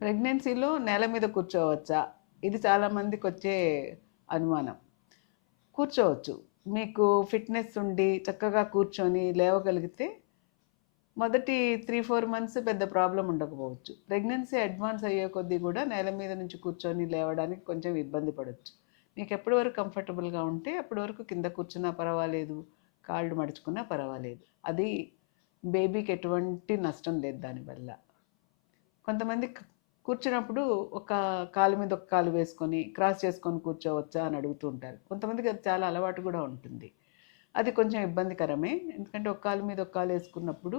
ప్రెగ్నెన్సీలో నేల మీద కూర్చోవచ్చా? ఇది చాలామందికి వచ్చే అనుమానం. కూర్చోవచ్చు. మీకు ఫిట్‌నెస్ ఉండి చక్కగా కూర్చొని లేవగలిగితే మొదటి 3, 4 మంత్స్ పెద్ద ప్రాబ్లమ్ ఉండకపోవచ్చు. ప్రెగ్నెన్సీ అడ్వాన్స్ అయ్యే కొద్దీ కూడా నేల మీద నుంచి కూర్చొని లేవడానికి కొంచెం ఇబ్బంది పడొచ్చు. మీకు ఎప్పటి వరకు కంఫర్టబుల్‌గా ఉంటే అప్పటి వరకు కింద కూర్చున్నా పర్వాలేదు, కాళ్ళు మడుచుకున్నా పర్వాలేదు. అది బేబీకి ఎటువంటి నష్టం లేదు దానివల్ల. కొంతమంది కూర్చున్నప్పుడు ఒక కాలు మీద ఒక కాలు వేసుకొని క్రాస్ చేసుకొని కూర్చోవచ్చా అని అడుగుతూ ఉంటారు. కొంతమందికి అది చాలా అలవాటు కూడా ఉంటుంది. అది కొంచెం ఇబ్బందికరమే. ఎందుకంటే ఒక కాలు మీద ఒక కాలు వేసుకున్నప్పుడు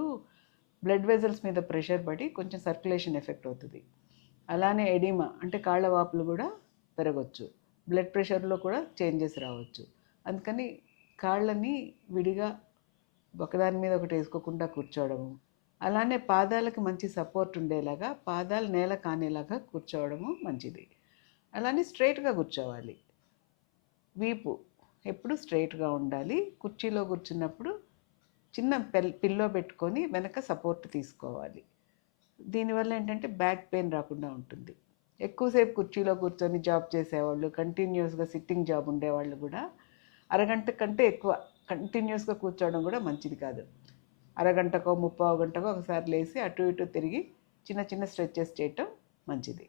బ్లడ్ వెజల్స్ మీద ప్రెషర్ పడి కొంచెం సర్క్యులేషన్ ఎఫెక్ట్ అవుతుంది. అలానే ఎడిమా అంటే కాళ్ళ వాపులు కూడా పెరగవచ్చు. బ్లడ్ ప్రెషర్లో కూడా చేంజెస్ రావచ్చు. అందుకని కాళ్ళని విడిగా ఒకదాని మీద ఒకటి వేసుకోకుండా కూర్చోవడము, అలానే పాదాలకు మంచి సపోర్ట్ ఉండేలాగా పాదాలు నేల కానేలాగా కూర్చోవడము మంచిది. అలానే స్ట్రైట్గా కూర్చోవాలి. వీపు ఎప్పుడు స్ట్రైట్గా ఉండాలి. కుర్చీలో కూర్చున్నప్పుడు చిన్న పిల్లో పెట్టుకొని వెనక సపోర్ట్ తీసుకోవాలి. దీనివల్ల ఏంటంటే బ్యాక్ పెయిన్ రాకుండా ఉంటుంది. ఎక్కువసేపు కుర్చీలో కూర్చొని జాబ్ చేసేవాళ్ళు, కంటిన్యూస్గా సిట్టింగ్ జాబ్ ఉండేవాళ్ళు కూడా అరగంట కంటే ఎక్కువ కంటిన్యూస్గా కూర్చోవడం కూడా మంచిది కాదు. అరగంటకో, ముప్పావు గంటకో ఒకసారి లేసి అటు ఇటు తిరిగి చిన్న చిన్న స్ట్రెచెస్ చేయటం మంచిది.